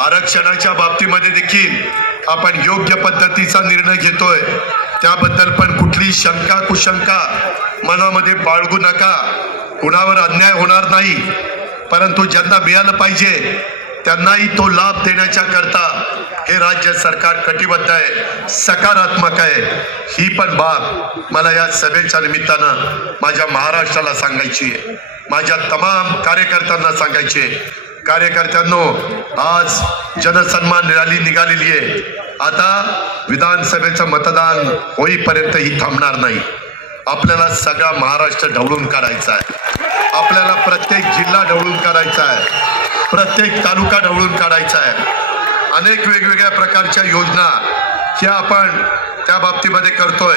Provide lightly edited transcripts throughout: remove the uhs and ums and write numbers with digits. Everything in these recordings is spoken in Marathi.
आरक्षणाच्या बाबतीमध्ये देखील आपण योग्य पद्धतीचा निर्णय घेतोय, त्याबद्दल पण कुठली शंका कुशंका मनामध्ये बाळगू नका. कुणावर अन्याय होणार नाही, परंतु ज्यांना मिळालं पाहिजे त्यांनाही तो लाभ देण्याच्या करता हे राज्य सरकार कटिबद्ध आहे, सकारात्मक आहे. ही पण बाब मला या सभेच्या निमित्तानं माझ्या महाराष्ट्राला सांगायची आहे, माझ्या तमाम कार्यकर्त्यांना सांगायची आहे. कार्यकर्त्यांनो, आज जनसन्मान रॅली निघालेली आहे. आता विधानसभेचं मतदान होईपर्यंत ही थांबणार नाही. आपल्याला सगळा महाराष्ट्र ढवळून काढायचा आहे. आपल्याला प्रत्येक जिल्हा ढवळून काढायचा आहे, प्रत्येक तालुका ढवळून काढायचा आहे. अनेक वेगवेगळ्या प्रकारच्या योजना ह्या आपण त्या बाबतीमध्ये करतोय.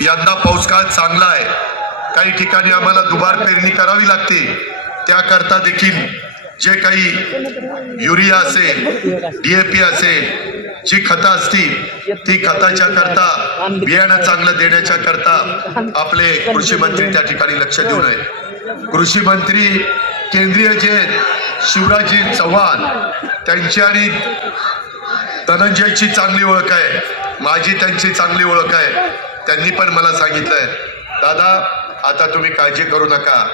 यंदा पाऊस काळ चांगला आहे, काही ठिकाणी आम्हाला दुबार पेरणी करावी लागते. त्याकरता देखील जे काही युरिया असेल, DAP असेल, जी खतं असतील ती खताच्या करता, बियाणं चांगलं देण्याच्या करता आपले कृषी मंत्री त्या ठिकाणी लक्ष देऊ नये. कृषी मंत्री केंद्रीय जे शिवराजजी चव्हाण, त्यांची आणि धनंजयची चांगली ओळख आहे, माझी त्यांची चांगली ओळख आहे. त्यांनी पण मला सांगितलंय, दादा आता तुम्ही काळजी करू नका.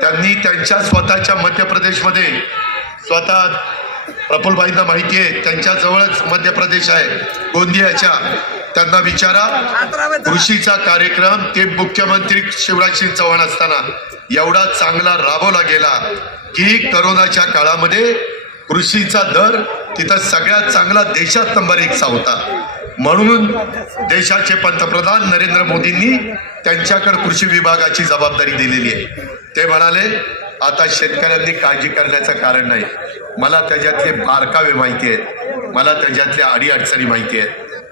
त्यांनी त्यांच्या स्वतःच्या मध्य प्रदेशमध्ये, स्वतः प्रफुल्लभाईंना माहिती आहे, त्यांच्या जवळच मध्य प्रदेश आहे, गोंदियाच्या, त्यांना विचारा. कृषीचा कार्यक्रम ते मुख्यमंत्री शिवराजसिंग चव्हाण असताना एवढा चांगला राबवला गेला की करोनाच्या काळामध्ये कृषीचा दर तिथं सगळ्यात चांगला देशात नंबर 1 होता. म्हणून देशाचे पंतप्रधान नरेंद्र मोदींनी त्यांच्याकडे कृषी विभागाची जबाबदारी दिलेली आहे. ते म्हणाले, आता शेतकऱ्यांनी काळजी करण्याचं कारण नाही, मला त्याच्यातले बारकावे माहिती आहेत, मला त्याच्यातल्या अडीअडचणी माहिती आहेत.